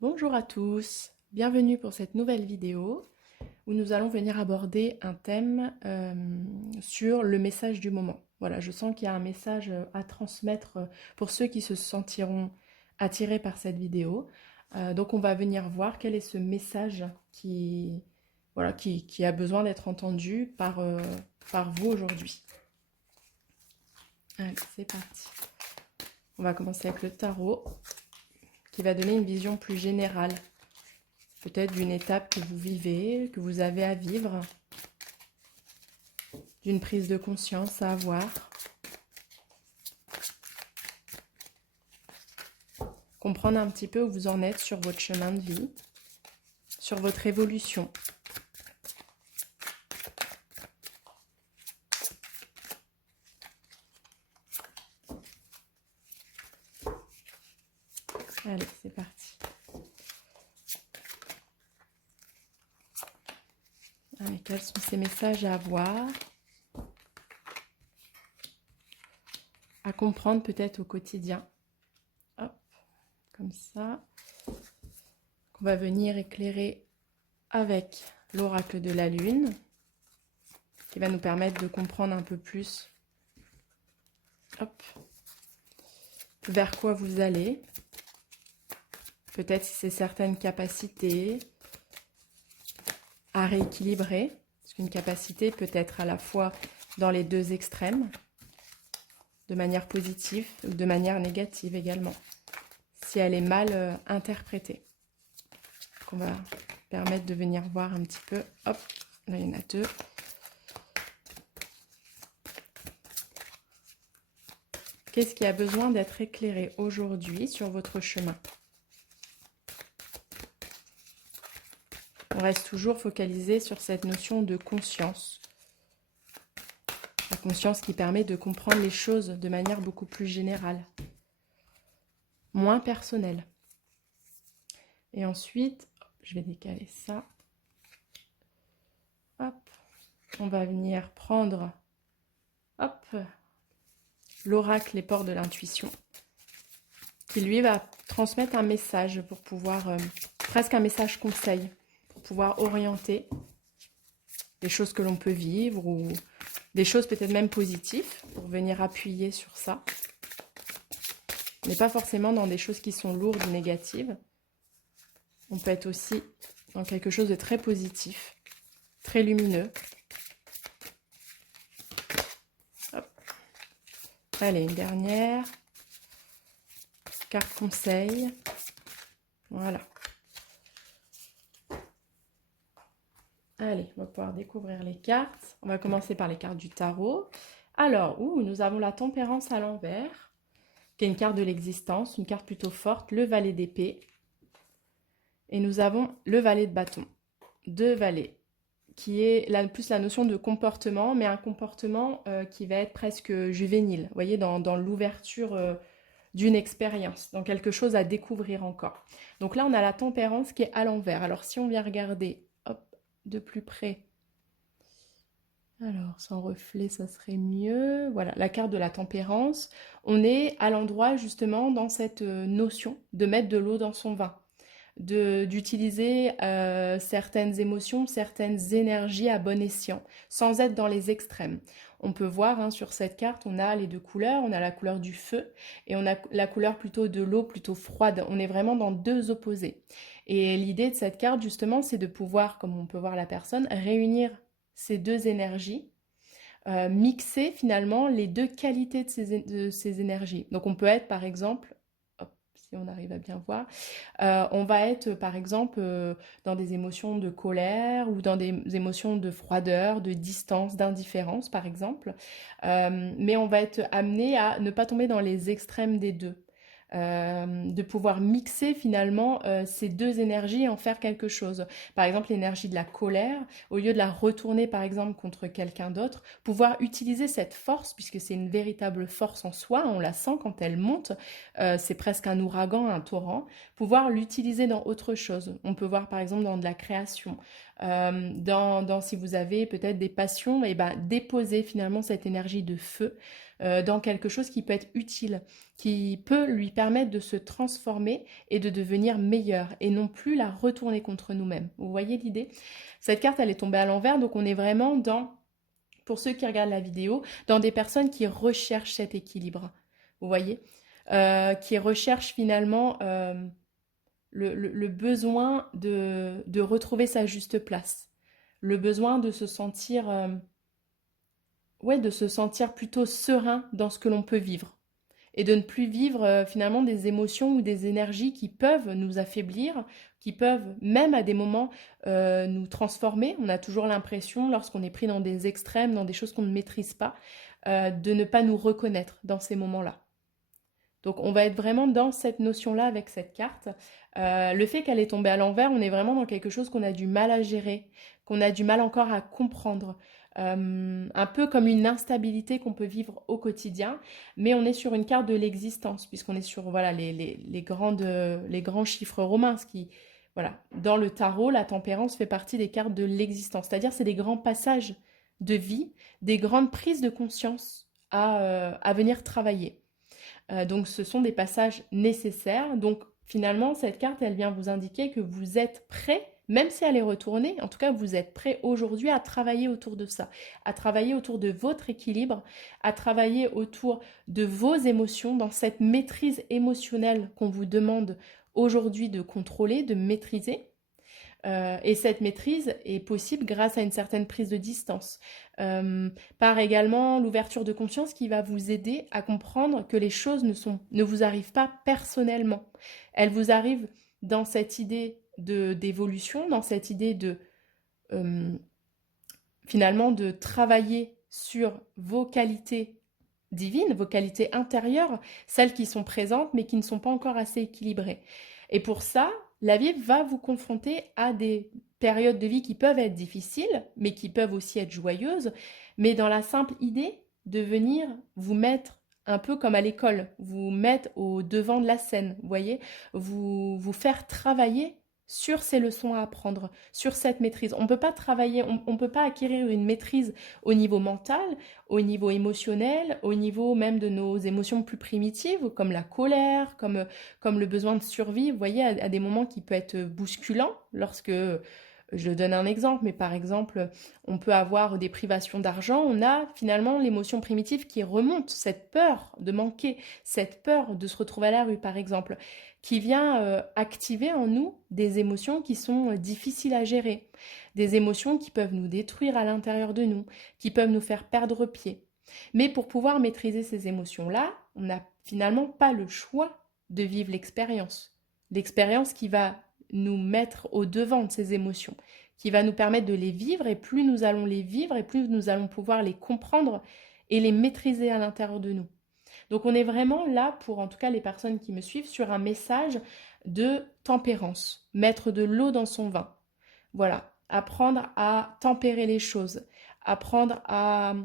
Bonjour à tous, bienvenue pour cette nouvelle vidéo où nous allons venir aborder un thème sur le message du moment. Voilà, je sens qu'il y a un message à transmettre pour ceux qui se sentiront attirés par cette vidéo. Donc on va venir voir quel est ce message qui a besoin d'être entendu par vous aujourd'hui. Allez, c'est parti. On va commencer avec le tarot qui va donner une vision plus générale, peut-être d'une étape que vous vivez, que vous avez à vivre, d'une prise de conscience à avoir. Comprendre un petit peu où vous en êtes sur votre chemin de vie, sur votre évolution. Allez, c'est parti. Allez, quels sont ces messages à avoir, à comprendre peut-être au quotidien. Hop, comme ça. On va venir éclairer avec l'oracle de la lune, qui va nous permettre de comprendre un peu plus, hop, vers quoi vous allez. Peut-être si c'est certaines capacités à rééquilibrer, parce qu'une capacité peut être à la fois dans les deux extrêmes, de manière positive ou de manière négative également, si elle est mal interprétée. Donc on va permettre de venir voir un petit peu, hop, là il y en a deux. Qu'est-ce qui a besoin d'être éclairé aujourd'hui sur votre chemin ? On reste toujours focalisé sur cette notion de conscience. La conscience qui permet de comprendre les choses de manière beaucoup plus générale, moins personnelle. Et ensuite, je vais décaler ça. Hop, on va venir prendre, hop, l'oracle Les Ports de l'intuition, qui lui va transmettre un message pour pouvoir, presque un message conseil, pour pouvoir orienter des choses que l'on peut vivre ou des choses peut-être même positives pour venir appuyer sur ça. On n'est pas forcément dans des choses qui sont lourdes ou négatives. On peut être aussi dans quelque chose de très positif, très lumineux. Hop. Allez, une dernière. Carte conseil. Voilà. Allez, on va pouvoir découvrir les cartes. On va commencer par les cartes du tarot. Alors, nous avons la tempérance à l'envers, qui est une carte de l'existence, une carte plutôt forte, le valet d'épée. Et nous avons le valet de bâton, deux valets, qui est plus la notion de comportement, mais un comportement qui va être presque juvénile, vous voyez, dans l'ouverture d'une expérience, dans quelque chose à découvrir encore. Donc là, on a la tempérance qui est à l'envers. Alors, si on vient regarder de plus près. Alors, sans reflet, ça serait mieux. Voilà, la carte de la tempérance. On est à l'endroit, justement, dans cette notion de mettre de l'eau dans son vin, d'utiliser certaines émotions, certaines énergies à bon escient, sans être dans les extrêmes. On peut voir sur cette carte, on a les deux couleurs, on a la couleur du feu et on a la couleur plutôt de l'eau, plutôt froide. On est vraiment dans deux opposés. Et l'idée de cette carte, justement, c'est de pouvoir, comme on peut voir la personne, réunir ces deux énergies, mixer finalement les deux qualités de ces énergies. Donc on peut être, par exemple, si on arrive à bien voir, on va être par exemple dans des émotions de colère ou dans des émotions de froideur, de distance, d'indifférence par exemple, mais on va être amené à ne pas tomber dans les extrêmes des deux. De pouvoir mixer finalement ces deux énergies et en faire quelque chose. Par exemple, l'énergie de la colère, au lieu de la retourner par exemple contre quelqu'un d'autre, pouvoir utiliser cette force, puisque c'est une véritable force en soi, on la sent quand elle monte, c'est presque un ouragan, un torrent, pouvoir l'utiliser dans autre chose. On peut voir par exemple dans de la création, si vous avez peut-être des passions, et déposer finalement cette énergie de feu dans quelque chose qui peut être utile, qui peut lui permettre de se transformer et de devenir meilleur, et non plus la retourner contre nous-mêmes. Vous voyez l'idée? Cette carte, elle est tombée à l'envers, donc on est vraiment dans, pour ceux qui regardent la vidéo, dans des personnes qui recherchent cet équilibre. Vous voyez? Qui recherchent finalement le besoin de retrouver sa juste place, le besoin de se sentir, ouais, de se sentir plutôt serein dans ce que l'on peut vivre et de ne plus vivre finalement des émotions ou des énergies qui peuvent nous affaiblir, qui peuvent même à des moments nous transformer. On a toujours l'impression, lorsqu'on est pris dans des extrêmes, dans des choses qu'on ne maîtrise pas, de ne pas nous reconnaître dans ces moments-là. Donc on va être vraiment dans cette notion-là avec cette carte. Le fait qu'elle est tombée à l'envers, on est vraiment dans quelque chose qu'on a du mal à gérer, qu'on a du mal encore à comprendre. Un peu comme une instabilité qu'on peut vivre au quotidien, mais on est sur une carte de l'existence, puisqu'on est sur voilà, les grands chiffres romains. Voilà. Dans le tarot, la tempérance fait partie des cartes de l'existence, c'est-à-dire c'est des grands passages de vie, des grandes prises de conscience à venir travailler. Donc ce sont des passages nécessaires. Donc finalement, cette carte, elle vient vous indiquer que vous êtes prêt, même si elle est retournée, en tout cas, vous êtes prêt aujourd'hui à travailler autour de ça, à travailler autour de votre équilibre, à travailler autour de vos émotions, dans cette maîtrise émotionnelle qu'on vous demande aujourd'hui de contrôler, de maîtriser. Et cette maîtrise est possible grâce à une certaine prise de distance. Par également l'ouverture de conscience qui va vous aider à comprendre que les choses ne vous arrivent pas personnellement. Elles vous arrivent dans cette idée d'évolution, dans cette idée euh, finalement de travailler sur vos qualités divines, vos qualités intérieures, celles qui sont présentes mais qui ne sont pas encore assez équilibrées. Et pour ça, la vie va vous confronter à des périodes de vie qui peuvent être difficiles, mais qui peuvent aussi être joyeuses, mais dans la simple idée de venir vous mettre un peu comme à l'école, vous mettre au devant de la scène, vous voyez, vous faire travailler sur ces leçons à apprendre, sur cette maîtrise. On ne peut pas travailler, on peut pas acquérir une maîtrise au niveau mental, au niveau émotionnel, au niveau même de nos émotions plus primitives, comme la colère, comme le besoin de survie, vous voyez, à des moments qui peut être bousculant lorsque, je donne un exemple, mais par exemple, on peut avoir des privations d'argent, on a finalement l'émotion primitive qui remonte, cette peur de manquer, cette peur de se retrouver à la rue, par exemple, qui vient activer en nous des émotions qui sont difficiles à gérer, des émotions qui peuvent nous détruire à l'intérieur de nous, qui peuvent nous faire perdre pied. Mais pour pouvoir maîtriser ces émotions-là, on n'a finalement pas le choix de vivre l'expérience. L'expérience qui va nous mettre au devant de ces émotions, qui va nous permettre de les vivre, et plus nous allons les vivre, et plus nous allons pouvoir les comprendre et les maîtriser à l'intérieur de nous. Donc on est vraiment là pour, en tout cas les personnes qui me suivent, sur un message de tempérance, mettre de l'eau dans son vin. Voilà, apprendre à tempérer les choses, apprendre à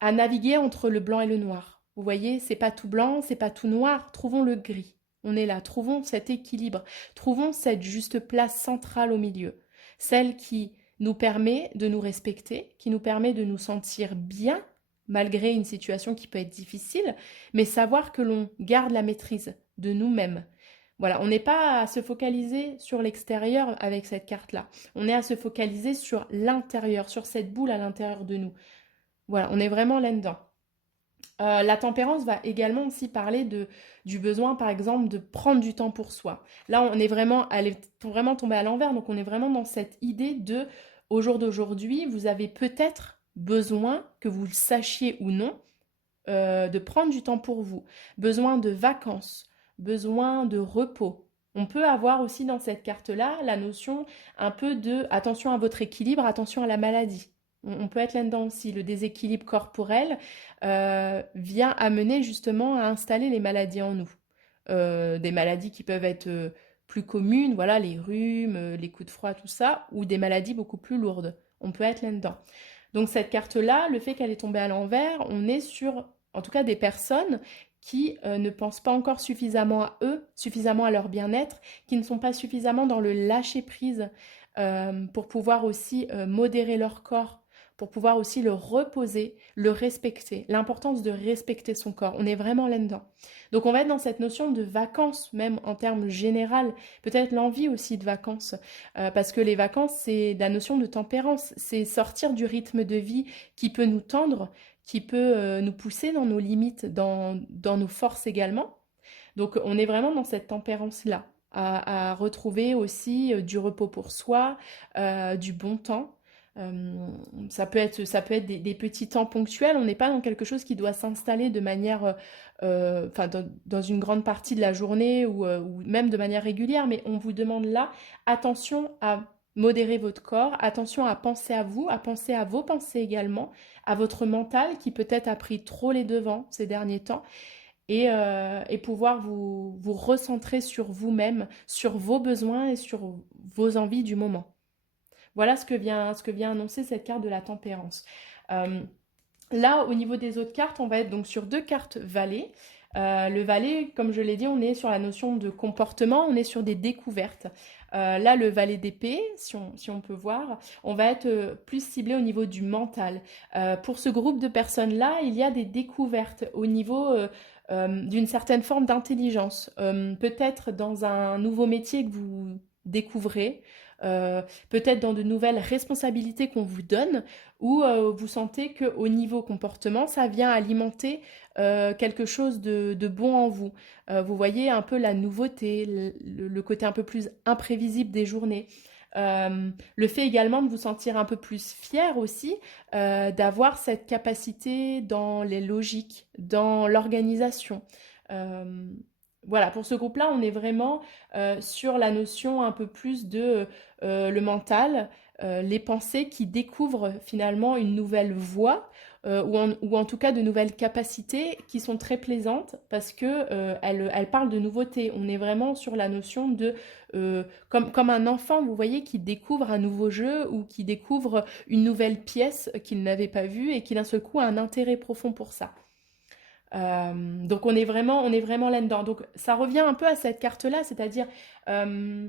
naviguer entre le blanc et le noir. Vous voyez, c'est pas tout blanc, c'est pas tout noir, trouvons le gris. On est là, trouvons cet équilibre, trouvons cette juste place centrale au milieu, celle qui nous permet de nous respecter, qui nous permet de nous sentir bien malgré une situation qui peut être difficile, mais savoir que l'on garde la maîtrise de nous-mêmes. Voilà, on n'est pas à se focaliser sur l'extérieur avec cette carte-là. On est à se focaliser sur l'intérieur, sur cette boule à l'intérieur de nous. Voilà, on est vraiment là-dedans. La tempérance va également aussi parler du besoin, par exemple, de prendre du temps pour soi. Là, elle est vraiment tombée à l'envers, donc on est vraiment dans cette idée de, au jour d'aujourd'hui, vous avez peut-être besoin, que vous le sachiez ou non, de prendre du temps pour vous, besoin de vacances, besoin de repos. On peut avoir aussi dans cette carte-là la notion un peu de attention à votre équilibre, attention à la maladie. On peut être là-dedans aussi. Le déséquilibre corporel vient amener justement à installer les maladies en nous. Des maladies qui peuvent être plus communes, voilà, les rhumes, les coups de froid, tout ça, ou des maladies beaucoup plus lourdes. On peut être là-dedans. Donc cette carte-là, le fait qu'elle est tombée à l'envers, on est sur, en tout cas, des personnes qui ne pensent pas encore suffisamment à eux, suffisamment à leur bien-être, qui ne sont pas suffisamment dans le lâcher-prise pour pouvoir aussi modérer leur corps, pour pouvoir aussi le reposer, le respecter, l'importance de respecter son corps. On est vraiment là-dedans. Donc on va être dans cette notion de vacances, même en termes général, peut-être l'envie aussi de vacances, parce que les vacances, c'est la notion de tempérance, c'est sortir du rythme de vie qui peut nous tendre, qui peut nous pousser dans nos limites, dans nos forces également. Donc on est vraiment dans cette tempérance-là, à retrouver aussi du repos pour soi, du bon temps. Euh, ça peut être des petits temps ponctuels, on n'est pas dans quelque chose qui doit s'installer de manière, enfin dans une grande partie de la journée ou même de manière régulière, mais on vous demande là, attention à modérer votre corps, attention à penser à vous, à penser à vos pensées également, à votre mental qui peut-être a pris trop les devants ces derniers temps et pouvoir vous recentrer sur vous-même, sur vos besoins et sur vos envies du moment. Voilà ce que vient annoncer cette carte de la tempérance. Euh, Là, au niveau des autres cartes, on va être donc sur 2 cartes valet. Le valet, comme je l'ai dit, on est sur la notion de comportement, on est sur des découvertes. Là, le valet d'épée, si on peut voir, on va être plus ciblé au niveau du mental. Pour ce groupe de personnes-là, il y a des découvertes au niveau d'une certaine forme d'intelligence. Peut-être dans un nouveau métier que vous découvrez, peut-être dans de nouvelles responsabilités qu'on vous donne, ou vous sentez qu'au niveau comportement, ça vient alimenter quelque chose de bon en vous. Vous voyez un peu la nouveauté, le côté un peu plus imprévisible des journées. Le fait également de vous sentir un peu plus fier aussi, d'avoir cette capacité dans les logiques, dans l'organisation. Euh, voilà, pour ce groupe-là, on est vraiment sur la notion un peu plus de le mental, les pensées qui découvrent finalement une nouvelle voie ou en tout cas de nouvelles capacités qui sont très plaisantes parce que elles parlent de nouveautés. On est vraiment sur la notion de comme un enfant, vous voyez, qui découvre un nouveau jeu ou qui découvre une nouvelle pièce qu'il n'avait pas vue et qui d'un seul coup a un intérêt profond pour ça. Donc on est vraiment là-dedans. Donc ça revient un peu à cette carte-là, c'est-à-dire euh,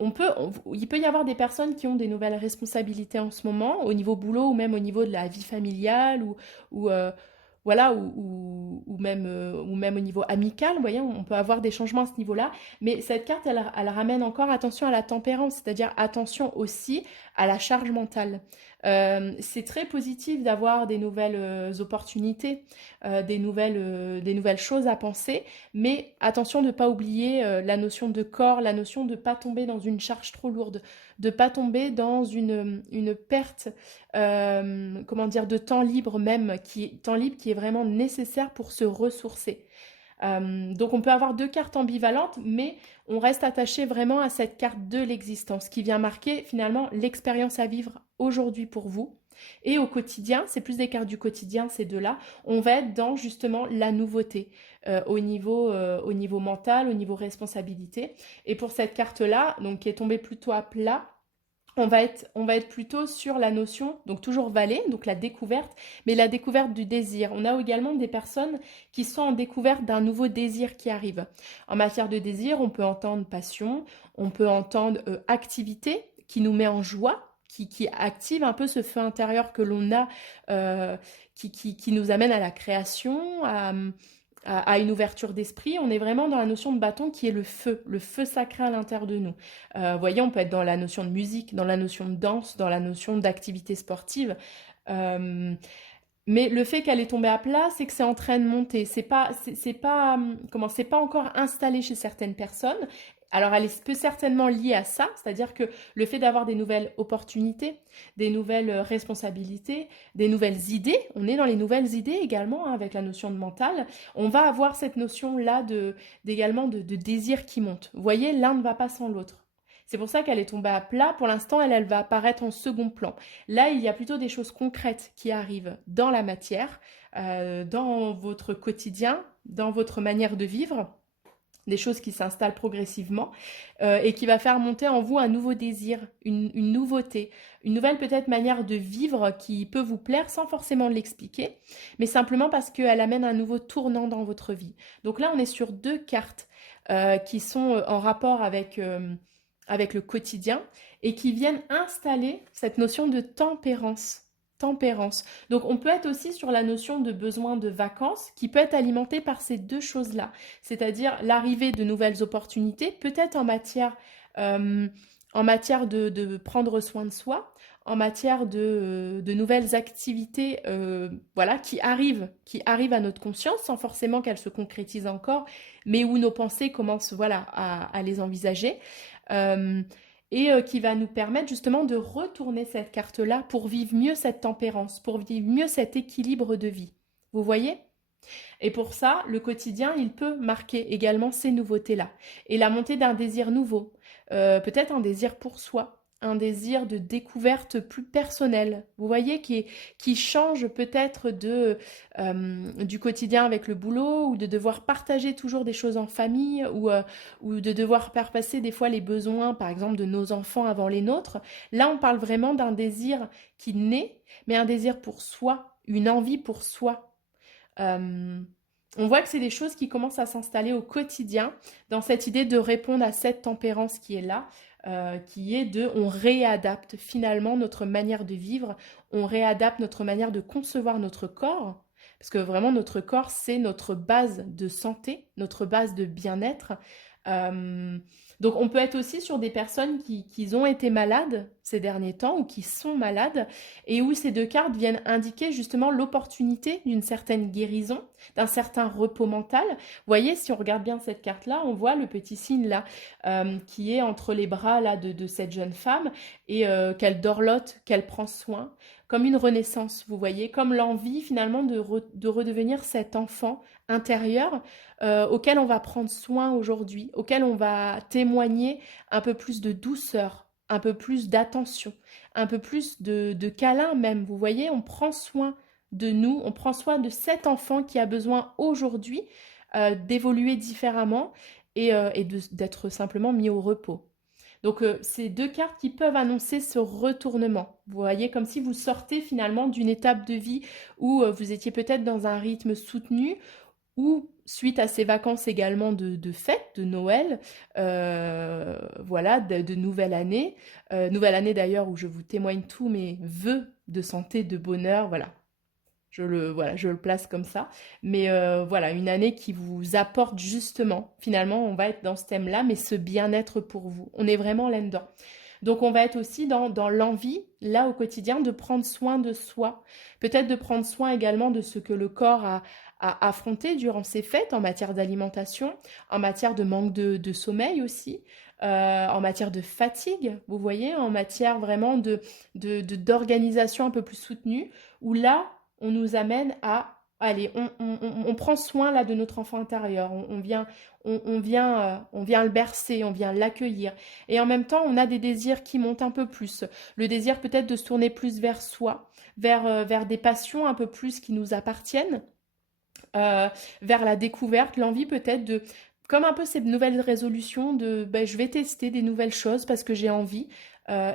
il peut y avoir des personnes qui ont des nouvelles responsabilités en ce moment, au niveau boulot ou même au niveau de la vie familiale ou voilà ou même au niveau amical. Vous voyez, on peut avoir des changements à ce niveau-là. Mais cette carte, elle ramène encore attention à la tempérance, c'est-à-dire attention aussi à la charge mentale. C'est très positif d'avoir des nouvelles opportunités des nouvelles choses à penser, mais attention de ne pas oublier la notion de corps, la notion de ne pas tomber dans une charge trop lourde, de ne pas tomber dans une perte, comment dire, de temps libre même, temps libre qui est vraiment nécessaire pour se ressourcer. Donc on peut avoir 2 cartes ambivalentes, mais on reste attaché vraiment à cette carte de l'existence qui vient marquer finalement l'expérience à vivre aujourd'hui pour vous. Et au quotidien, c'est plus des cartes du quotidien, ces deux-là, on va être dans justement la nouveauté au niveau mental, au niveau responsabilité. Et pour cette carte-là, donc qui est tombée plutôt à plat, on va être plutôt sur la notion, donc toujours valet, donc la découverte, mais la découverte du désir. On a également des personnes qui sont en découverte d'un nouveau désir qui arrive. En matière de désir, on peut entendre passion, on peut entendre activité qui nous met en joie, qui active un peu ce feu intérieur que l'on a, qui nous amène à la création, à une ouverture d'esprit. On est vraiment dans la notion de bâton qui est le feu sacré à l'intérieur de nous. Vous voyez, on peut être dans la notion de musique, dans la notion de danse, dans la notion d'activité sportive. Euh, mais le fait qu'elle est tombée à plat, c'est que c'est en train de monter. C'est pas encore installé chez certaines personnes. Alors, peut certainement liée à ça, c'est-à-dire que le fait d'avoir des nouvelles opportunités, des nouvelles responsabilités, des nouvelles idées, on est dans les nouvelles idées également hein, avec la notion de mental, on va avoir cette notion-là d'également de désir qui monte. Vous voyez, l'un ne va pas sans l'autre. C'est pour ça qu'elle est tombée à plat. Pour l'instant, elle va apparaître en second plan. Là, il y a plutôt des choses concrètes qui arrivent dans la matière, dans votre quotidien, dans votre manière de vivre, des choses qui s'installent progressivement et qui va faire monter en vous un nouveau désir, une nouveauté, une nouvelle peut-être manière de vivre qui peut vous plaire sans forcément l'expliquer, mais simplement parce qu'elle amène un nouveau tournant dans votre vie. Donc là, on est sur 2 cartes qui sont en rapport avec le quotidien et qui viennent installer cette notion de tempérance. tempérance. Donc on peut être aussi sur la notion de besoin de vacances qui peut être alimenté par ces deux choses-là, c'est-à-dire l'arrivée de nouvelles opportunités, peut-être euh, en matière de prendre soin de soi, en matière de nouvelles activités voilà, qui arrivent à notre conscience sans forcément qu'elles se concrétisent encore, mais où nos pensées commencent voilà, à les envisager. Euh, qui va nous permettre justement de retourner cette carte-là pour vivre mieux cette tempérance, pour vivre mieux cet équilibre de vie. Vous voyez? Et pour ça, le quotidien, il peut marquer également ces nouveautés-là. Et la montée d'un désir nouveau, peut-être un désir pour soi, un désir de découverte plus personnel, vous voyez, qui change peut-être du quotidien avec le boulot, ou de devoir partager toujours des choses en famille, ou de devoir faire passer des fois les besoins, par exemple, de nos enfants avant les nôtres. Là, on parle vraiment d'un désir qui naît, mais un désir pour soi, une envie pour soi. Euh, on voit que c'est des choses qui commencent à s'installer au quotidien dans cette idée de répondre à cette tempérance qui est là, qui est de on réadapte finalement notre manière de vivre, on réadapte notre manière de concevoir notre corps, parce que vraiment notre corps c'est notre base de santé, notre base de bien-être. Euh, donc on peut être aussi sur des personnes qui ont été malades ces derniers temps ou qui sont malades et où ces deux cartes viennent indiquer justement l'opportunité d'une certaine guérison, d'un certain repos mental. Vous voyez, si on regarde bien cette carte-là, on voit le petit signe là qui est entre les bras là de cette jeune femme et qu'elle dorlote, qu'elle prend soin, comme une renaissance, vous voyez, comme l'envie finalement de redevenir cet enfant intérieur auquel on va prendre soin aujourd'hui, auquel on va témoigner un peu plus de douceur, un peu plus d'attention, un peu plus de câlin même. Vous voyez, on prend soin de nous, on prend soin de cet enfant qui a besoin aujourd'hui d'évoluer différemment et d'être simplement mis au repos. Donc, c'est deux cartes qui peuvent annoncer ce retournement. Vous voyez, comme si vous sortez finalement d'une étape de vie où vous étiez peut-être dans un rythme soutenu, ou suite à ces vacances également de fête, de Noël, voilà, de nouvelle année. Nouvelle année d'ailleurs où je vous témoigne tous mes vœux de santé, de bonheur, voilà. Voilà, je le place comme ça. Mais voilà, une année qui vous apporte justement, finalement, on va être dans ce thème-là, mais ce bien-être pour vous. On est vraiment là-dedans. Donc on va être aussi dans l'envie, là au quotidien, de prendre soin de soi. Peut-être de prendre soin également de ce que le corps a affronté durant ces fêtes en matière d'alimentation, en matière de manque de sommeil aussi, en matière de fatigue, vous voyez, en matière vraiment d'organisation un peu plus soutenue, où là, on nous amène à... Allez, on prend soin là de notre enfant intérieur, on vient le bercer, on vient l'accueillir. Et en même temps, on a des désirs qui montent un peu plus. Le désir peut-être de se tourner plus vers soi, vers des passions un peu plus qui nous appartiennent, euh, vers la découverte, l'envie peut-être de, comme un peu ces nouvelles résolutions de ben, je vais tester des nouvelles choses parce que j'ai envie.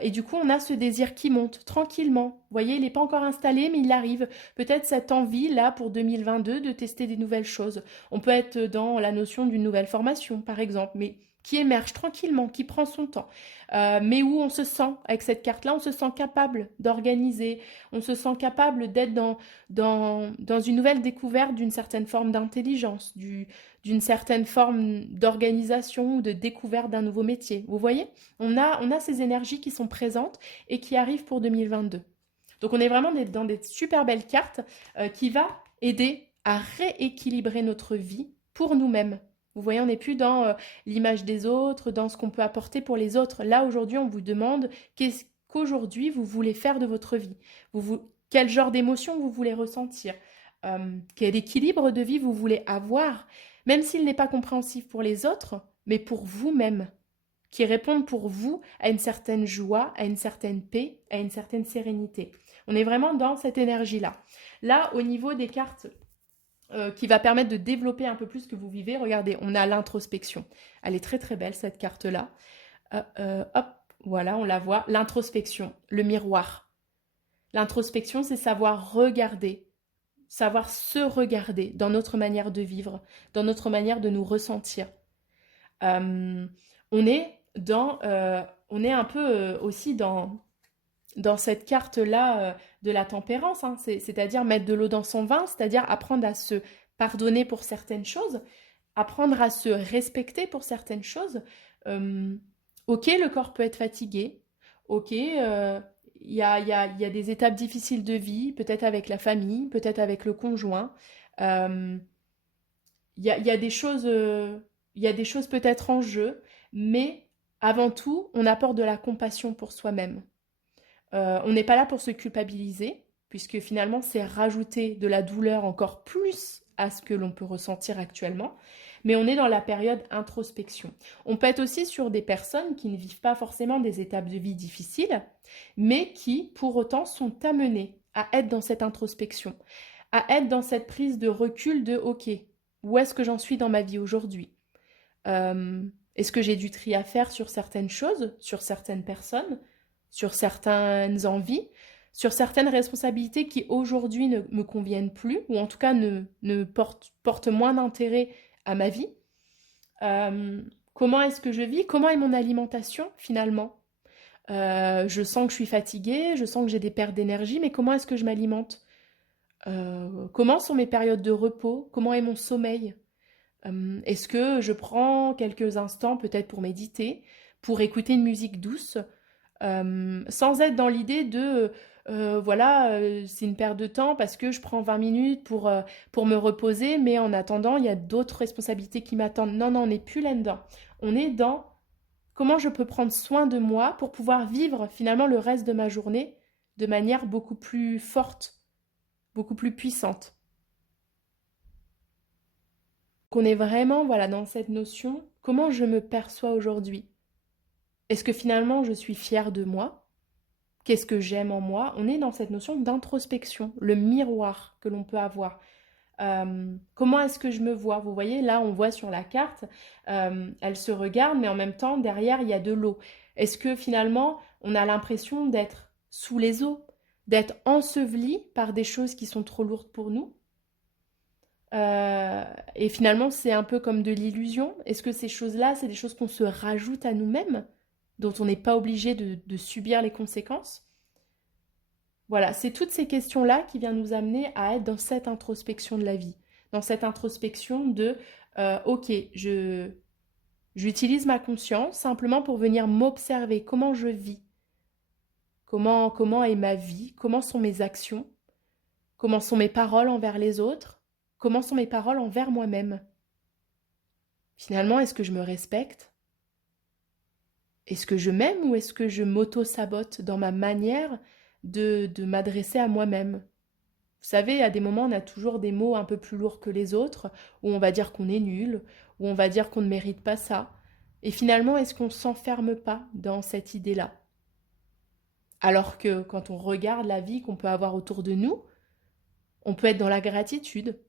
Et du coup, on a ce désir qui monte tranquillement. Vous voyez, il n'est pas encore installé, mais il arrive. Peut-être cette envie, là, pour 2022, de tester des nouvelles choses. On peut être dans la notion d'une nouvelle formation, par exemple, mais qui émerge tranquillement, qui prend son temps, mais où on se sent, avec cette carte-là, on se sent capable d'organiser, on se sent capable d'être dans une nouvelle découverte d'une certaine forme d'intelligence, d'une certaine forme d'organisation ou de découverte d'un nouveau métier. Vous voyez, on a ces énergies qui sont présentes et qui arrivent pour 2022. Donc on est vraiment dans des super belles cartes qui va aider à rééquilibrer notre vie pour nous-mêmes. Vous voyez, on n'est plus dans l'image des autres, dans ce qu'on peut apporter pour les autres. Là, aujourd'hui, on vous demande qu'est-ce qu'aujourd'hui vous voulez faire de votre vie. Quel genre d'émotion vous voulez ressentir. Quel équilibre de vie vous voulez avoir, même s'il n'est pas compréhensif pour les autres, mais pour vous-même, qui répondent pour vous à une certaine joie, à une certaine paix, à une certaine sérénité. On est vraiment dans cette énergie-là. Là, au niveau des cartes qui va permettre de développer un peu plus ce que vous vivez. Regardez, on a l'introspection. Elle est très très belle cette carte-là. Hop, voilà, on la voit. L'introspection, le miroir. L'introspection, c'est savoir regarder, savoir se regarder dans notre manière de vivre, dans notre manière de nous ressentir. Euh, on est on est un peu aussi dans cette carte-là de la tempérance, hein, c'est-à-dire mettre de l'eau dans son vin, c'est-à-dire apprendre à se pardonner pour certaines choses, apprendre à se respecter pour certaines choses. Euh, ok, le corps peut être fatigué. Ok, il y a des étapes difficiles de vie, peut-être avec la famille, peut-être avec le conjoint. Euh, il y a des choses, il y a des choses peut-être en jeu, mais avant tout, on apporte de la compassion pour soi-même. On n'est pas là pour se culpabiliser, puisque finalement, c'est rajouter de la douleur encore plus à ce que l'on peut ressentir actuellement. Mais on est dans la période introspection. On peut être aussi sur des personnes qui ne vivent pas forcément des étapes de vie difficiles, mais qui, pour autant, sont amenées à être dans cette introspection, à être dans cette prise de recul de OK, où est-ce que j'en suis dans ma vie aujourd'hui? Euh, Est-ce que j'ai du tri à faire sur certaines choses, sur certaines personnes, sur certaines envies, sur certaines responsabilités qui aujourd'hui ne me conviennent plus, ou en tout cas ne portent moins d'intérêt à ma vie? Euh, Comment est-ce que je vis? Comment est mon alimentation finalement? Je sens que je suis fatiguée, je sens que j'ai des pertes d'énergie, mais comment est-ce que je m'alimente? Comment sont mes périodes de repos? Comment est mon sommeil? Est-ce que je prends quelques instants peut-être pour méditer, pour écouter une musique douce, sans être dans l'idée de voilà, c'est une perte de temps parce que je prends 20 minutes pour me reposer, mais en attendant, il y a d'autres responsabilités qui m'attendent. Non, non, on n'est plus là-dedans. On est dans comment je peux prendre soin de moi pour pouvoir vivre finalement le reste de ma journée de manière beaucoup plus forte, beaucoup plus puissante. Qu'on est vraiment voilà, dans cette notion, comment je me perçois aujourd'hui? Est-ce que finalement je suis fière de moi? Qu'est-ce que j'aime en moi? On est dans cette notion d'introspection, le miroir que l'on peut avoir. Comment est-ce que je me vois? Vous voyez, là, on voit sur la carte, elle se regarde, mais en même temps, derrière, il y a de l'eau. Est-ce que finalement, on a l'impression d'être sous les eaux, d'être enseveli par des choses qui sont trop lourdes pour nous? Et finalement, c'est un peu comme de l'illusion. Est-ce que ces choses-là, c'est des choses qu'on se rajoute à nous-mêmes, dont on n'est pas obligé de subir les conséquences? Voilà, c'est toutes ces questions-là qui viennent nous amener à être dans cette introspection de la vie, dans cette introspection de OK, j'utilise ma conscience simplement pour venir m'observer comment je vis, comment est ma vie, comment sont mes actions, comment sont mes paroles envers les autres, comment sont mes paroles envers moi-même. Finalement, est-ce que je me respecte? Est-ce que je m'aime ou est-ce que je m'auto-sabote dans ma manière de m'adresser à moi-même? Vous savez, à des moments, on a toujours des mots un peu plus lourds que les autres, où on va dire qu'on est nul, où on va dire qu'on ne mérite pas ça. Et finalement, est-ce qu'on ne s'enferme pas dans cette idée-là? Alors que quand on regarde la vie qu'on peut avoir autour de nous, on peut être dans la gratitude,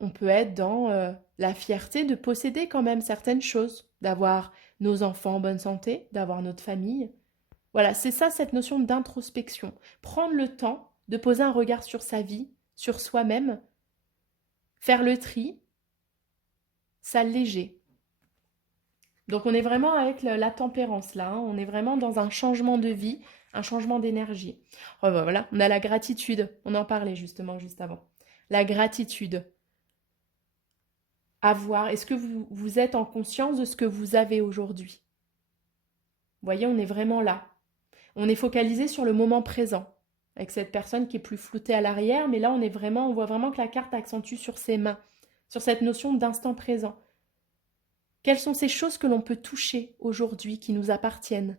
on peut être dans la fierté de posséder quand même certaines choses, d'avoir nos enfants en bonne santé, d'avoir notre famille. Voilà, c'est ça cette notion d'introspection. Prendre le temps de poser un regard sur sa vie, sur soi-même, faire le tri, s'alléger. Donc on est vraiment avec la tempérance là, hein. On est vraiment dans un changement de vie, un changement d'énergie. Oh, bah, voilà, on a la gratitude, on en parlait justement juste avant. La gratitude. Avoir, est-ce que vous êtes en conscience de ce que vous avez aujourd'hui? Vous voyez, on est vraiment là. On est focalisé sur le moment présent, avec cette personne qui est plus floutée à l'arrière, mais là on voit vraiment que la carte accentue sur ses mains, sur cette notion d'instant présent. Quelles sont ces choses que l'on peut toucher aujourd'hui qui nous appartiennent?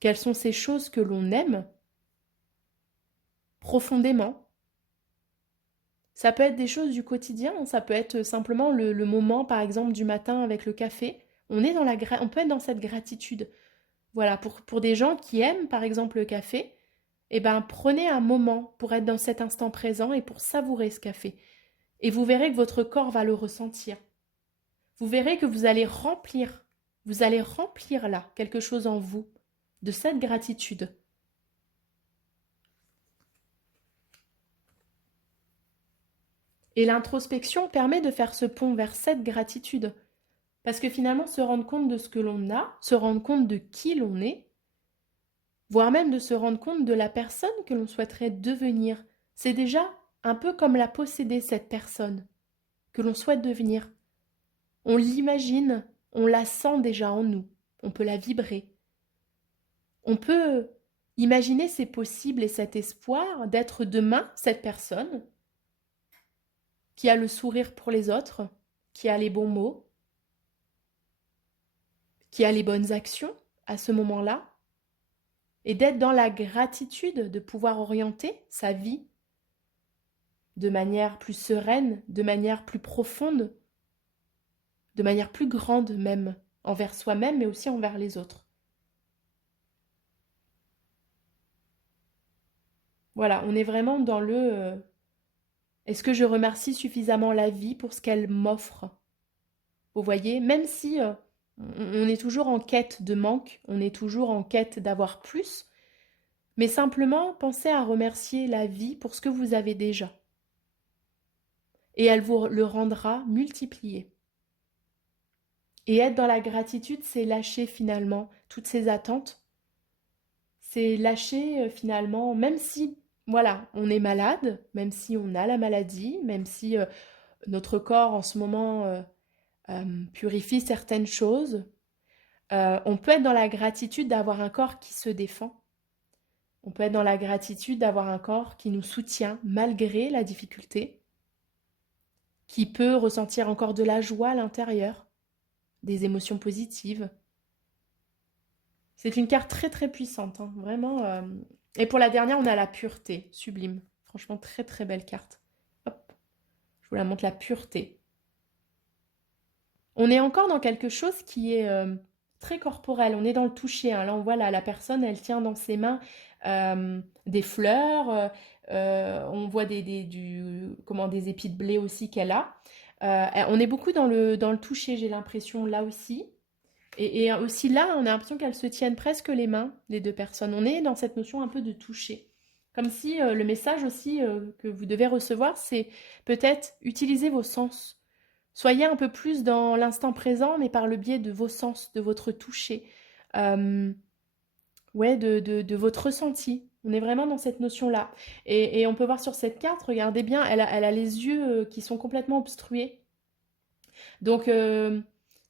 Quelles sont ces choses que l'on aime profondément? Ça peut être des choses du quotidien, ça peut être simplement le moment, par exemple, du matin avec le café. On peut être dans cette gratitude. Voilà, pour des gens qui aiment, par exemple, le café, eh ben, prenez un moment pour être dans cet instant présent et pour savourer ce café. Et vous verrez que votre corps va le ressentir. Vous verrez que vous allez remplir là quelque chose en vous de cette gratitude. Et l'introspection permet de faire ce pont vers cette gratitude. Parce que finalement, se rendre compte de ce que l'on a, se rendre compte de qui l'on est, voire même de se rendre compte de la personne que l'on souhaiterait devenir, c'est déjà un peu comme la posséder, cette personne que l'on souhaite devenir. On l'imagine, on la sent déjà en nous, on peut la vibrer. On peut imaginer ces possibles et cet espoir d'être demain cette personne qui a le sourire pour les autres, qui a les bons mots, qui a les bonnes actions à ce moment-là, et d'être dans la gratitude de pouvoir orienter sa vie de manière plus sereine, de manière plus profonde, de manière plus grande même, envers soi-même, mais aussi envers les autres. Voilà, on est vraiment dans est-ce que je remercie suffisamment la vie pour ce qu'elle m'offre? Vous voyez, même si on est toujours en quête de manque, on est toujours en quête d'avoir plus, mais simplement pensez à remercier la vie pour ce que vous avez déjà. Et elle vous le rendra multiplié. Et être dans la gratitude, c'est lâcher finalement toutes ces attentes. C'est lâcher finalement, même si, voilà, on est malade, même si on a la maladie, même si notre corps en ce moment purifie certaines choses, on peut être dans la gratitude d'avoir un corps qui se défend. On peut être dans la gratitude d'avoir un corps qui nous soutient malgré la difficulté, qui peut ressentir encore de la joie à l'intérieur, des émotions positives. C'est une carte très très puissante, hein, vraiment. Et pour la dernière, on a la pureté, sublime. Franchement, très très belle carte. Hop, je vous la montre, la pureté. On est encore dans quelque chose qui est très corporel, on est dans le toucher, hein. Là, on voit la personne, elle tient dans ses mains des fleurs, on voit des épis de blé aussi qu'elle a. On est beaucoup dans le toucher, j'ai l'impression, là aussi. Et aussi là, on a l'impression qu'elles se tiennent presque les mains, les deux personnes. On est dans cette notion un peu de toucher. Comme si le message aussi que vous devez recevoir, c'est peut-être utiliser vos sens. Soyez un peu plus dans l'instant présent, mais par le biais de vos sens, de votre toucher, euh, ouais, de votre ressenti. On est vraiment dans cette notion-là. Et on peut voir sur cette carte, regardez bien, elle a les yeux qui sont complètement obstrués. Donc,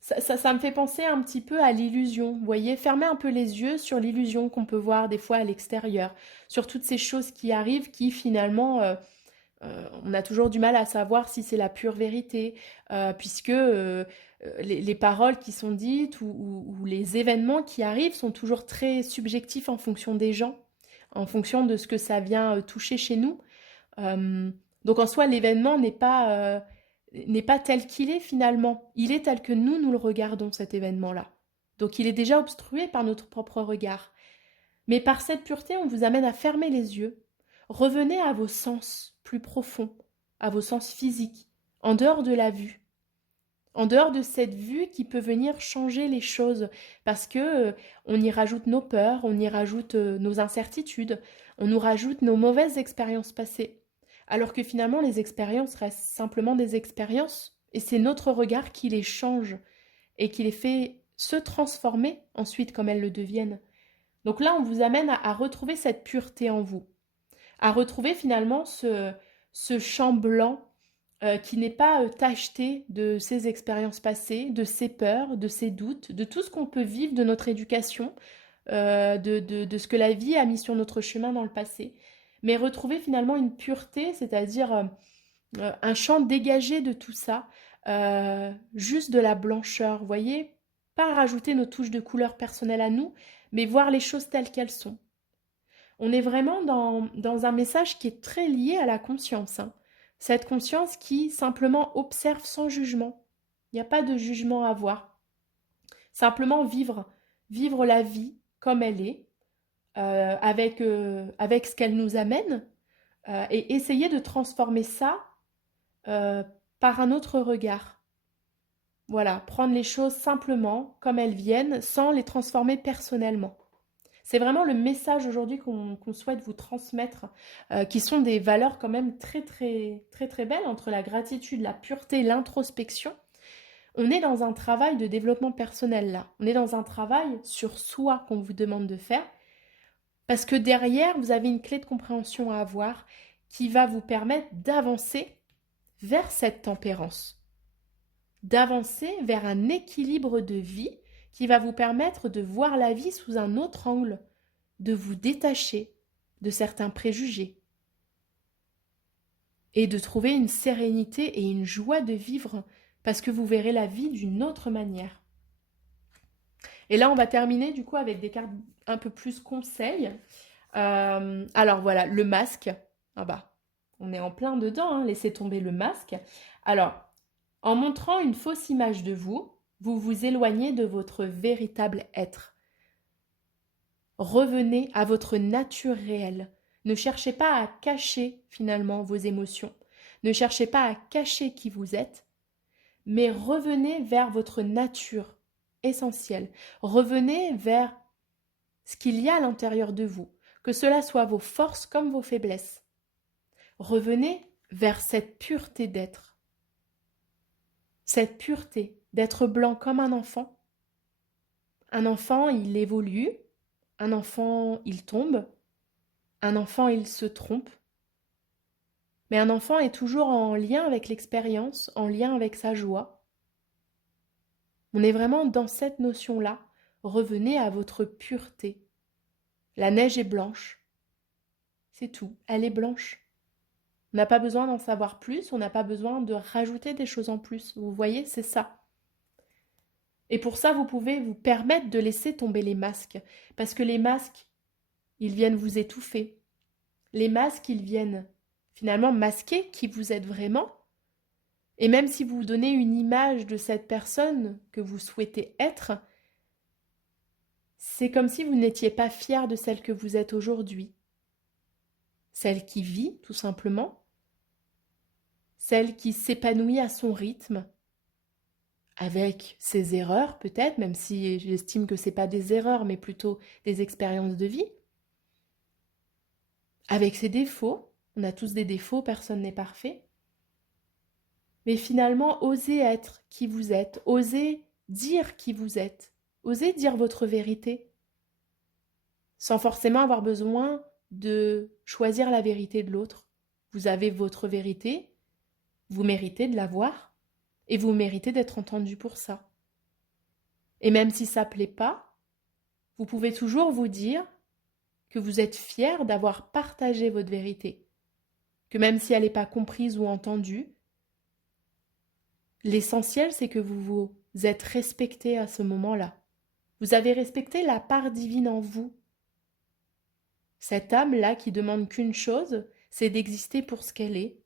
ça me fait penser un petit peu à l'illusion. Vous voyez, fermez un peu les yeux sur l'illusion qu'on peut voir des fois à l'extérieur, sur toutes ces choses qui arrivent qui finalement on a toujours du mal à savoir si c'est la pure vérité, puisque les paroles qui sont dites ou les événements qui arrivent sont toujours très subjectifs en fonction des gens, en fonction de ce que ça vient toucher chez nous. Euh, donc en soi, l'événement n'est pas tel qu'il est finalement. Il est tel que nous le regardons, cet événement-là. Donc il est déjà obstrué par notre propre regard. Mais par cette pureté, on vous amène à fermer les yeux. Revenez à vos sens plus profonds, à vos sens physiques, en dehors de la vue, en dehors de cette vue qui peut venir changer les choses, parce que on y rajoute nos peurs, on y rajoute nos incertitudes, on nous rajoute nos mauvaises expériences passées, alors que finalement les expériences restent simplement des expériences, et c'est notre regard qui les change et qui les fait se transformer ensuite comme elles le deviennent. Donc là, on vous amène à retrouver cette pureté en vous, à retrouver finalement ce champ blanc qui n'est pas tacheté de ses expériences passées, de ses peurs, de ses doutes, de tout ce qu'on peut vivre de notre éducation, de ce que la vie a mis sur notre chemin dans le passé. Mais retrouver finalement une pureté, c'est-à-dire un champ dégagé de tout ça, juste de la blancheur, vous voyez, pas rajouter nos touches de couleur personnelles à nous, mais voir les choses telles qu'elles sont. On est vraiment dans un message qui est très lié à la conscience, hein. Cette conscience qui simplement observe sans jugement. Il n'y a pas de jugement à avoir. Simplement vivre la vie comme elle est, avec ce qu'elle nous amène, et essayer de transformer ça euh, par un autre regard. Voilà, prendre les choses simplement comme elles viennent, sans les transformer personnellement. C'est vraiment le message aujourd'hui qu'on souhaite vous transmettre, qui sont des valeurs quand même très très très très belles entre la gratitude, la pureté, l'introspection. On est dans un travail de développement personnel là. On est dans un travail sur soi qu'on vous demande de faire parce que derrière, vous avez une clé de compréhension à avoir qui va vous permettre d'avancer vers cette tempérance, d'avancer vers un équilibre de vie qui va vous permettre de voir la vie sous un autre angle, de vous détacher de certains préjugés et de trouver une sérénité et une joie de vivre parce que vous verrez la vie d'une autre manière. Et là, on va terminer du coup avec des cartes un peu plus conseils. Alors voilà, le masque. Ah bah, on est en plein dedans, hein, laissez tomber le masque. Alors, en montrant une fausse image de vous, vous vous éloignez de votre véritable être. Revenez à votre nature réelle. Ne cherchez pas à cacher finalement vos émotions. Ne cherchez pas à cacher qui vous êtes, mais revenez vers votre nature essentielle. Revenez vers ce qu'il y a à l'intérieur de vous, que cela soit vos forces comme vos faiblesses. Revenez vers cette pureté d'être. Cette pureté d'être blanc comme un enfant. Un enfant, il évolue. Un enfant, il tombe. Un enfant, il se trompe. Mais un enfant est toujours en lien avec l'expérience, en lien avec sa joie. On est vraiment dans cette notion-là. Revenez à votre pureté. La neige est blanche. C'est tout. Elle est blanche. On n'a pas besoin d'en savoir plus, on n'a pas besoin de rajouter des choses en plus. Vous voyez, c'est ça. Et pour ça, vous pouvez vous permettre de laisser tomber les masques. Parce que les masques, ils viennent vous étouffer. Les masques, ils viennent finalement masquer qui vous êtes vraiment. Et même si vous donnez une image de cette personne que vous souhaitez être, c'est comme si vous n'étiez pas fier de celle que vous êtes aujourd'hui. Celle qui vit, tout simplement. Celle qui s'épanouit à son rythme, avec ses erreurs peut-être, même si j'estime que ce n'est pas des erreurs, mais plutôt des expériences de vie. Avec ses défauts, on a tous des défauts, personne n'est parfait. Mais finalement, osez être qui vous êtes, osez dire qui vous êtes, osez dire votre vérité, sans forcément avoir besoin de choisir la vérité de l'autre. Vous avez votre vérité, vous méritez de l'avoir, et vous méritez d'être entendu pour ça. Et même si ça ne plaît pas, vous pouvez toujours vous dire que vous êtes fier d'avoir partagé votre vérité, que même si elle n'est pas comprise ou entendue, l'essentiel c'est que vous vous êtes respecté à ce moment-là. Vous avez respecté la part divine en vous. Cette âme-là qui demande qu'une chose, c'est d'exister pour ce qu'elle est.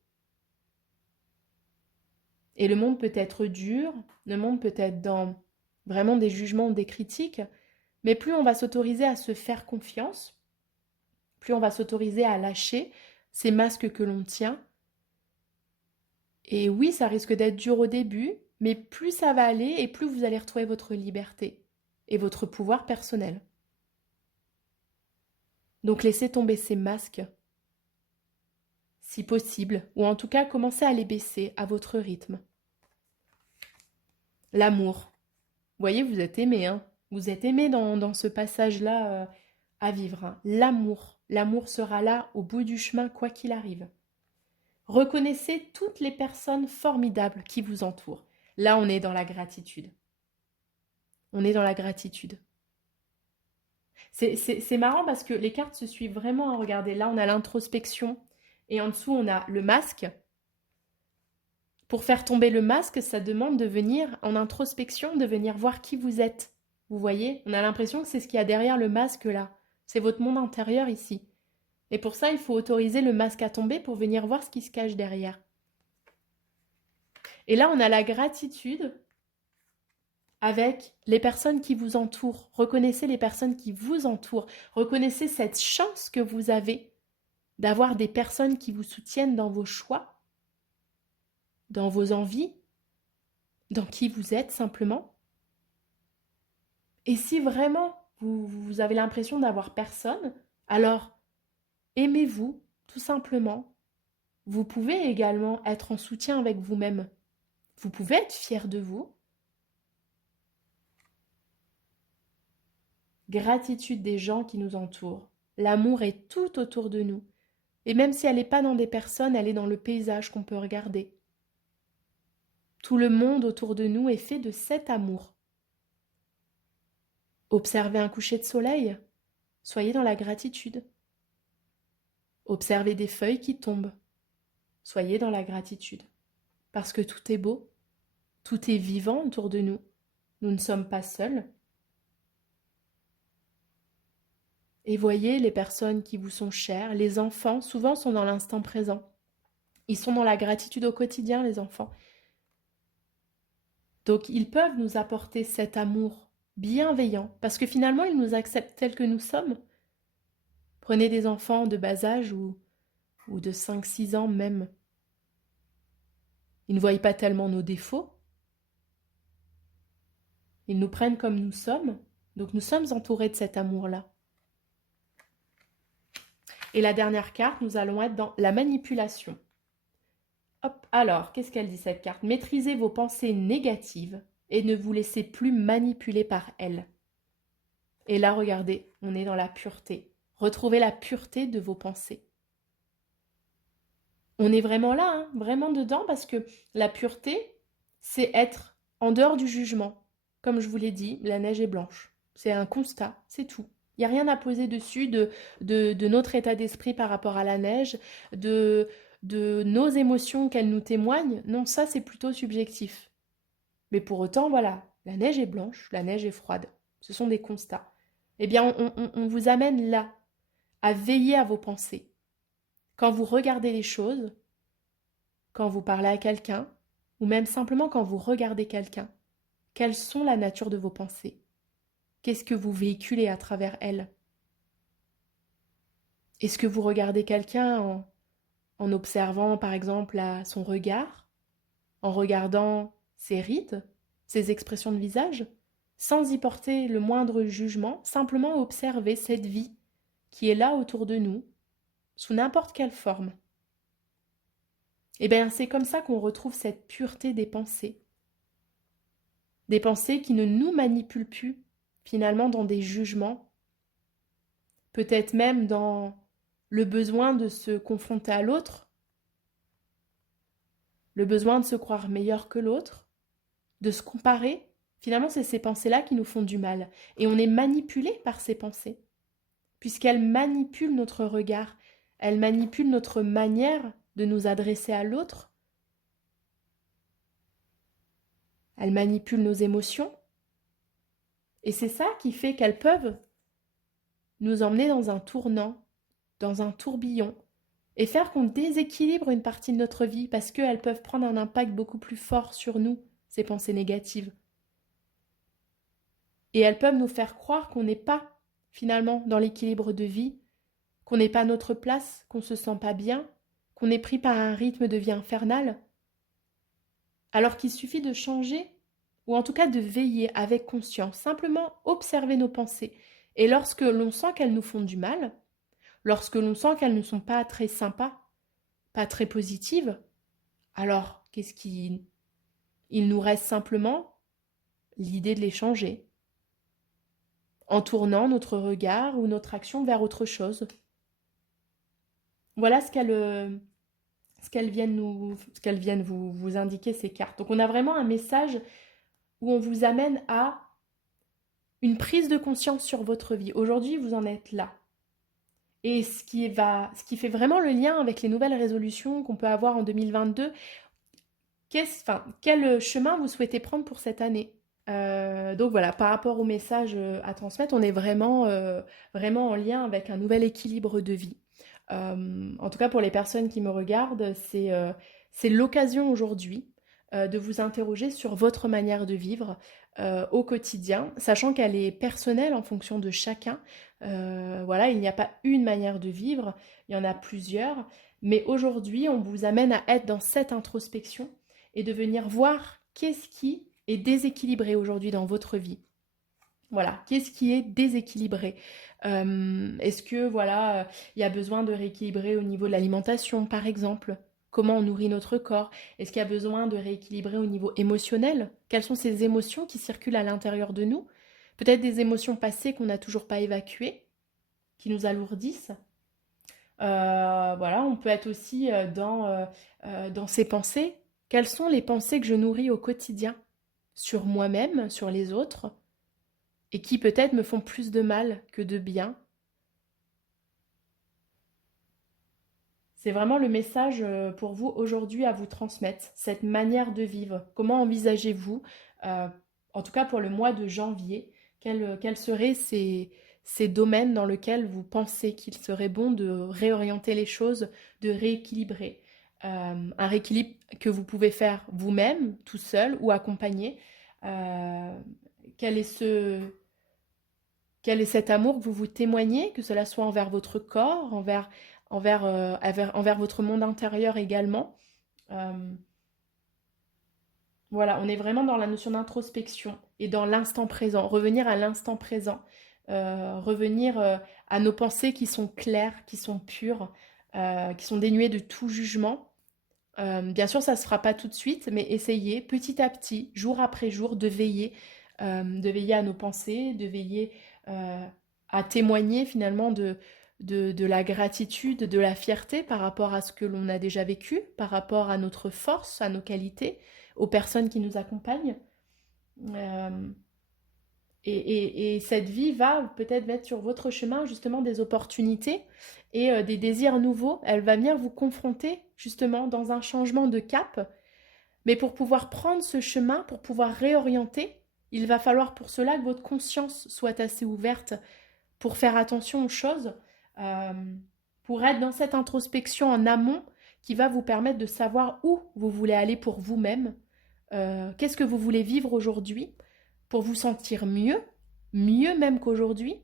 Et le monde peut être dur, le monde peut être dans vraiment des jugements ou des critiques, mais plus on va s'autoriser à se faire confiance, plus on va s'autoriser à lâcher ces masques que l'on tient. Et oui, ça risque d'être dur au début, mais plus ça va aller et plus vous allez retrouver votre liberté et votre pouvoir personnel. Donc laissez tomber ces masques, si possible, ou en tout cas commencez à les baisser à votre rythme. L'amour. Vous voyez, vous êtes aimé, hein. Vous êtes aimé dans ce passage-là à vivre. Hein. L'amour. L'amour sera là au bout du chemin, quoi qu'il arrive. Reconnaissez toutes les personnes formidables qui vous entourent. Là, on est dans la gratitude. On est dans la gratitude. C'est marrant parce que les cartes se suivent vraiment. Regardez, là, on a l'introspection et en dessous, on a le masque. Pour faire tomber le masque, ça demande de venir en introspection, de venir voir qui vous êtes. Vous voyez, on a l'impression que c'est ce qu'il y a derrière le masque là. C'est votre monde intérieur ici. Et pour ça, il faut autoriser le masque à tomber pour venir voir ce qui se cache derrière. Et là, on a la gratitude avec les personnes qui vous entourent. Reconnaissez les personnes qui vous entourent. Reconnaissez cette chance que vous avez d'avoir des personnes qui vous soutiennent dans vos choix, dans vos envies, dans qui vous êtes simplement. Et si vraiment vous avez l'impression d'avoir personne, alors aimez-vous tout simplement. Vous pouvez également être en soutien avec vous-même. Vous pouvez être fier de vous. gratitude des gens qui nous entourent. L'amour est tout autour de nous. Et même si elle n'est pas dans des personnes, elle est dans le paysage qu'on peut regarder. Tout le monde autour de nous est fait de cet amour. Observez un coucher de soleil, soyez dans la gratitude. Observez des feuilles qui tombent, soyez dans la gratitude. Parce que tout est beau, tout est vivant autour de nous. Nous ne sommes pas seuls. Et voyez les personnes qui vous sont chères, les enfants, souvent sont dans l'instant présent. Ils sont dans la gratitude au quotidien, les enfants. Donc ils peuvent nous apporter cet amour bienveillant, parce que finalement ils nous acceptent tels que nous sommes. Prenez des enfants de bas âge ou de 5, 6 ans même. Ils ne voient pas tellement nos défauts. Ils nous prennent comme nous sommes. Donc nous sommes entourés de cet amour-là. Et la dernière carte, nous allons être dans la manipulation. Hop, alors, qu'est-ce qu'elle dit cette carte? Maîtrisez vos pensées négatives et ne vous laissez plus manipuler par elles. Et là, regardez, on est dans la pureté. Retrouvez la pureté de vos pensées. On est vraiment là, hein, vraiment dedans, parce que la pureté, c'est être en dehors du jugement. Comme je vous l'ai dit, la neige est blanche. C'est un constat, c'est tout. Il n'y a rien à poser dessus de notre état d'esprit par rapport à la neige, de nos émotions qu'elle nous témoigne. Non, ça, c'est plutôt subjectif. Mais pour autant, voilà, la neige est blanche, la neige est froide. Ce sont des constats. Eh bien, on vous amène là, à veiller à vos pensées. Quand vous regardez les choses, quand vous parlez à quelqu'un, ou même simplement quand vous regardez quelqu'un, quelles sont la nature de vos pensées? Qu'est-ce que vous véhiculez à travers elles? Est-ce que vous regardez quelqu'un en observant par exemple son regard, en regardant ses rides, ses expressions de visage, sans y porter le moindre jugement, simplement observer cette vie qui est là autour de nous, sous n'importe quelle forme? Eh bien, c'est comme ça qu'on retrouve cette pureté des pensées. Des pensées qui ne nous manipulent plus, finalement, dans des jugements, peut-être même dans le besoin de se confronter à l'autre, le besoin de se croire meilleur que l'autre, de se comparer. Finalement, c'est ces pensées-là qui nous font du mal. Et on est manipulé par ces pensées, puisqu'elles manipulent notre regard, elles manipulent notre manière de nous adresser à l'autre, elles manipulent nos émotions. Et c'est ça qui fait qu'elles peuvent nous emmener dans un tournant, dans un tourbillon, et faire qu'on déséquilibre une partie de notre vie parce qu'elles peuvent prendre un impact beaucoup plus fort sur nous, ces pensées négatives. Et elles peuvent nous faire croire qu'on n'est pas finalement dans l'équilibre de vie, qu'on n'est pas à notre place, qu'on ne se sent pas bien, qu'on est pris par un rythme de vie infernal, alors qu'il suffit de changer, ou en tout cas de veiller avec conscience, simplement observer nos pensées. Et lorsque l'on sent qu'elles nous font du mal, lorsque l'on sent qu'elles ne sont pas très sympas, pas très positives, alors qu'est-ce qui... Il nous reste simplement l'idée de les changer, en tournant notre regard ou notre action vers autre chose. Voilà ce qu'elles viennent vous indiquer, ces cartes. Donc on a vraiment un message où on vous amène à une prise de conscience sur votre vie. Aujourd'hui, vous en êtes là. Et ce qui fait vraiment le lien avec les nouvelles résolutions qu'on peut avoir en 2022, quel chemin vous souhaitez prendre pour cette année? Donc voilà, par rapport au message à transmettre, on est vraiment en lien avec un nouvel équilibre de vie. En tout cas, pour les personnes qui me regardent, c'est l'occasion aujourd'hui de vous interroger sur votre manière de vivre au quotidien, sachant qu'elle est personnelle en fonction de chacun. Voilà, il n'y a pas une manière de vivre, il y en a plusieurs. Mais aujourd'hui, on vous amène à être dans cette introspection et de venir voir qu'est-ce qui est déséquilibré aujourd'hui dans votre vie. Voilà, qu'est-ce qui est déséquilibré? Est-ce que voilà, il y a besoin de rééquilibrer au niveau de l'alimentation, par exemple? Comment on nourrit notre corps? Est-ce qu'il y a besoin de rééquilibrer au niveau émotionnel? Quelles sont ces émotions qui circulent à l'intérieur de nous? peut-être des émotions passées qu'on n'a toujours pas évacuées, qui nous alourdissent. Voilà, on peut être aussi dans ses pensées. Quelles sont les pensées que je nourris au quotidien sur moi-même, sur les autres, et qui peut-être me font plus de mal que de bien? C'est vraiment le message pour vous aujourd'hui à vous transmettre, cette manière de vivre. Comment envisagez-vous, euh, en tout cas pour le mois de janvier, quels seraient ces domaines dans lesquels vous pensez qu'il serait bon de réorienter les choses, de rééquilibrer? Un rééquilibre que vous pouvez faire vous-même, tout seul ou accompagné. Euh, quel est quel est cet amour que vous vous témoignez, que cela soit envers votre corps, envers votre monde intérieur également. Euh, voilà, on est vraiment dans la notion d'introspection et dans l'instant présent, revenir à l'instant présent, revenir à nos pensées qui sont claires, qui sont pures, qui sont dénuées de tout jugement. Bien sûr, ça ne se fera pas tout de suite, mais essayez petit à petit, jour après jour, de veiller à nos pensées, de veiller euh, à témoigner finalement de la gratitude, de la fierté par rapport à ce que l'on a déjà vécu, par rapport à notre force, à nos qualités, aux personnes qui nous accompagnent. Euh, et cette vie va peut-être mettre sur votre chemin justement des opportunités et des désirs nouveaux. Elle va venir vous confronter justement dans un changement de cap. Mais pour pouvoir prendre ce chemin, pour pouvoir réorienter, il va falloir pour cela que votre conscience soit assez ouverte pour faire attention aux choses, euh, pour être dans cette introspection en amont qui va vous permettre de savoir où vous voulez aller pour vous-même, qu'est-ce que vous voulez vivre aujourd'hui pour vous sentir mieux, mieux même qu'aujourd'hui,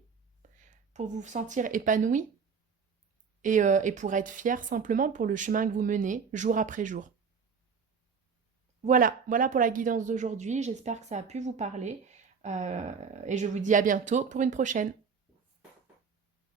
pour vous sentir épanoui et pour être fier simplement pour le chemin que vous menez jour après jour. Voilà, voilà pour la guidance d'aujourd'hui. J'espère que ça a pu vous parler et je vous dis à bientôt pour une prochaine.